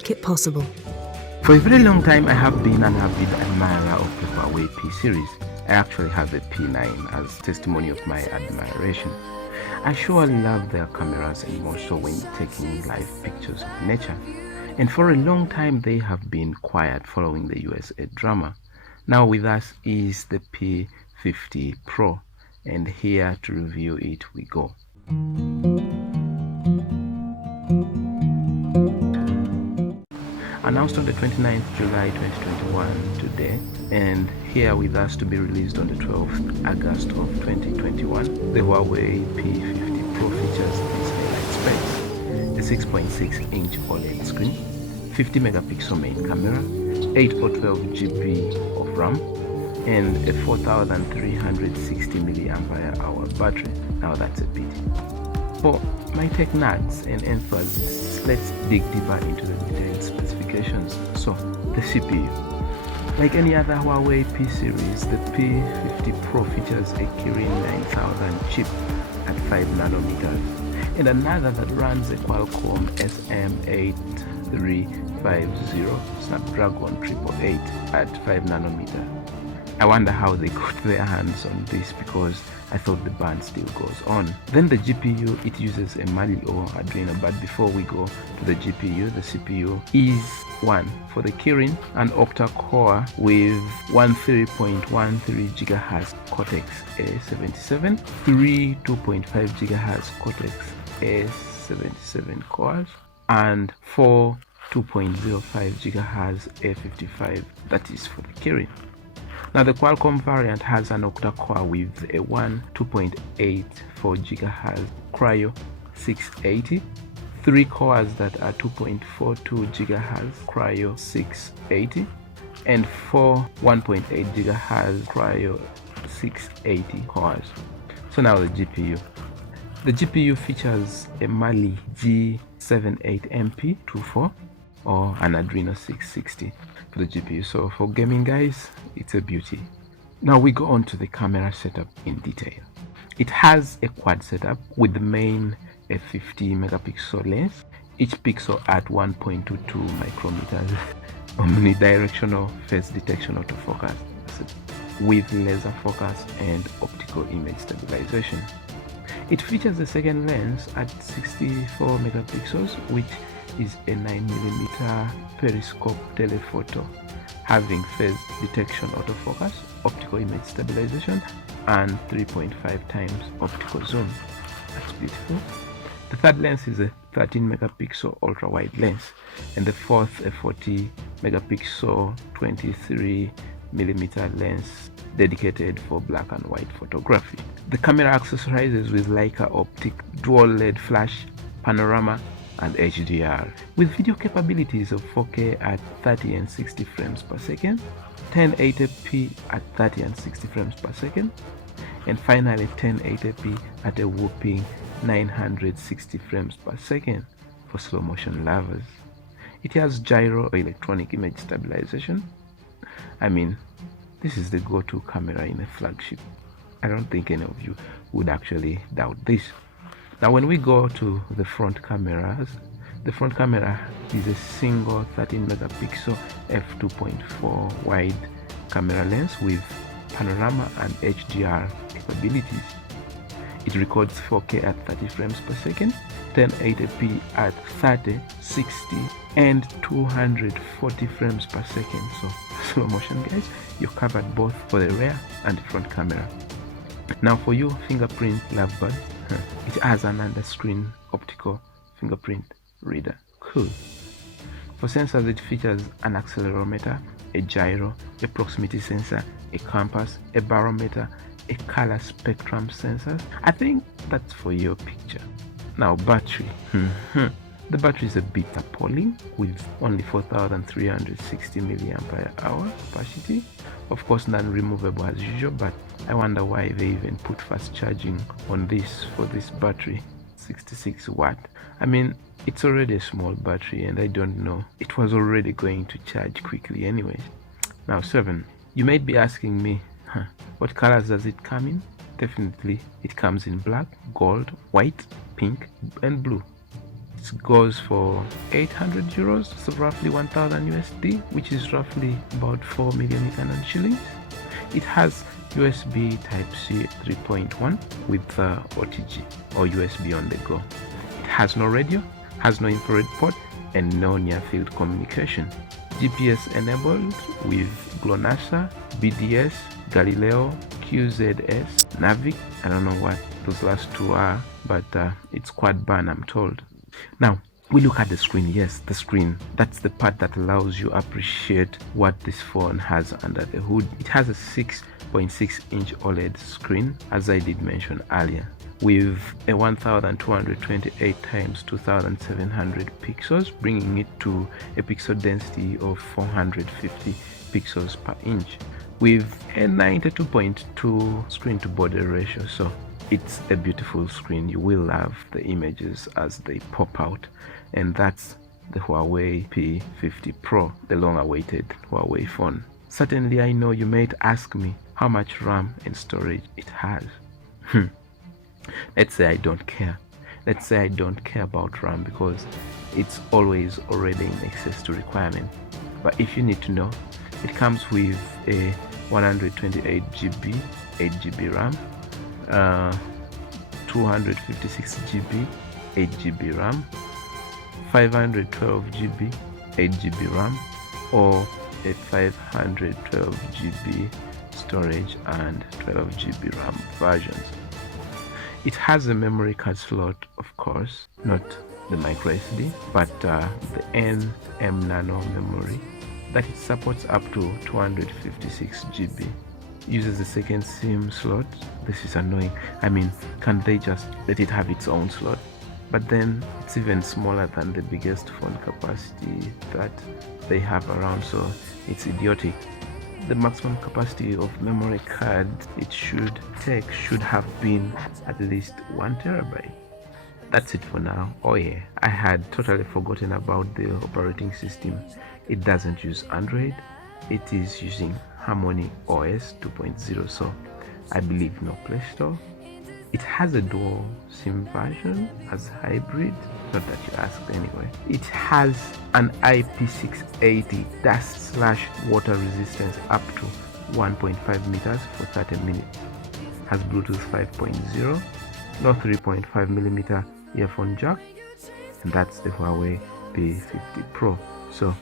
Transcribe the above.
make it possible. For a very long time, I have been an avid admirer of the Huawei P series. I actually have a P9 as testimony of my admiration. I surely love their cameras, and more so when taking live pictures of nature. And for a long time, they have been quiet following the USA drama. Now with us is the P50 Pro, and here to review it we go. Announced on the 29th July 2021 today, and here with us to be released on the 12th August of 2021, the Huawei P50 Pro features these highlight specs: a 6.6-inch OLED screen, 50 megapixel main camera, 8 or 12 GB of RAM, and a 4360 mAh battery. Now that's a pity. For my tech nerds and enthusiasts, let's dig deeper into the detailed specifications. So, the CPU. Like any other Huawei P series, the P50 Pro features a Kirin 9000 chip at 5 nanometers and another that runs a Qualcomm SM8350 Snapdragon 888 at 5 nanometers. I wonder how they got their hands on this, because I thought the band still goes on. Then the GPU, it uses a Mali or Adreno, but before we go to the GPU, the CPU is one for the Kirin, an octa-core with 13.13 GHz Cortex A77, 2.5 GHz Cortex A77 cores, and 2.05 GHz A55, that is for the Kirin. Now the Qualcomm variant has an octa-core with a 2.84 GHz Cryo 680, 3 cores that are 2.42 GHz Cryo 680, and 1.8 GHz Cryo 680 cores. So now the GPU. The GPU features a Mali G78MP24 or an Adreno 660 for the GPU. So for gaming guys, it's a beauty. Now we go on to the camera setup in detail. It has a quad setup with the main a 50 megapixel lens, each pixel at 1.22 micrometers, omnidirectional face detection autofocus with laser focus and optical image stabilization. It features a second lens at 64 megapixels, which is a 9mm periscope telephoto, having face detection autofocus, optical image stabilization, and 3.5 times optical zoom. That's beautiful. The third lens is a 13 megapixel ultra wide lens, and the fourth a 40 megapixel 23mm lens dedicated for black and white photography. The camera accessorizes with Leica optic, dual LED flash, panorama, and HDR, with video capabilities of 4K at 30 and 60 frames per second, 1080p at 30 and 60 frames per second, and finally 1080p at a whopping 960 frames per second for slow motion lovers. It has gyro or electronic image stabilization. I mean, this is the go-to camera in a flagship. I don't think any of you would actually doubt this. Now when we go to the front cameras, the front camera is a single 13 megapixel f2.4 wide camera lens with panorama and HDR capabilities. It records 4K at 30 frames per second, 1080p at 30, 60, and 240 frames per second. So slow motion guys, you're covered both for the rear and the front camera. Now for you fingerprint lovebirds, it has an under-screen optical fingerprint reader. Cool. For sensors, it features an accelerometer, a gyro, a proximity sensor, a compass, a barometer, a color spectrum sensor. I think that's for your picture. Now battery. The battery is a bit appalling with only 4360 mAh capacity. Of course non-removable as usual, but I wonder why they even put fast charging on this for this battery. 66 watt. I mean, it's already a small battery, and I don't know, it was already going to charge quickly anyways. Now 7. You might be asking me, what colors does it come in? Definitely it comes in black, gold, white, pink, and blue. It goes for 800 euros, so roughly 1000 USD, which is roughly about 4 million Uganda shillings. It has USB Type-C 3.1 with OTG or USB on the go. It has no radio, has no infrared port, and no near-field communication. GPS enabled with GLONASS, BDS, Galileo, QZS, Navic. I don't know what those last two are, but it's quad band, I'm told. Now we look at the screen. Yes, the screen, that's the part that allows you appreciate what this phone has under the hood. It has a 6.6-inch OLED screen, as I did mention earlier, with a 1228 times 2700 pixels, bringing it to a pixel density of 450 pixels per inch, with a 92.2 screen to body ratio. So it's a beautiful screen. You will love the images as they pop out. And that's the Huawei P50 Pro, the long-awaited Huawei phone. Certainly, I know you might ask me how much RAM and storage it has. Let's say I don't care. Let's say I don't care about RAM because it's always already in excess to requirement. But if you need to know, it comes with a 128 GB, 8 GB RAM, 256 GB, 8 GB RAM, 512 GB, 8 GB RAM, or a 512 GB storage and 12 GB RAM versions. It has a memory card slot, of course, not the micro SD, but the NM Nano memory that it supports up to 256 GB. Uses the second SIM slot. This is annoying. I mean, can't they just let it have its own slot? But then it's even smaller than the biggest phone capacity that they have around, so it's idiotic. The maximum capacity of memory card it should take should have been at least 1 terabyte. That's it for now. Oh yeah, I had totally forgotten about the operating system. It doesn't use Android. It is using Harmony OS 2.0, so I believe no Play Store. It has a dual SIM version as hybrid, not that you asked anyway. It has an IP680 dust/water resistance up to 1.5 meters for 30 minutes. Has Bluetooth 5.0, no 3.5mm earphone jack, and that's the Huawei P50 Pro. So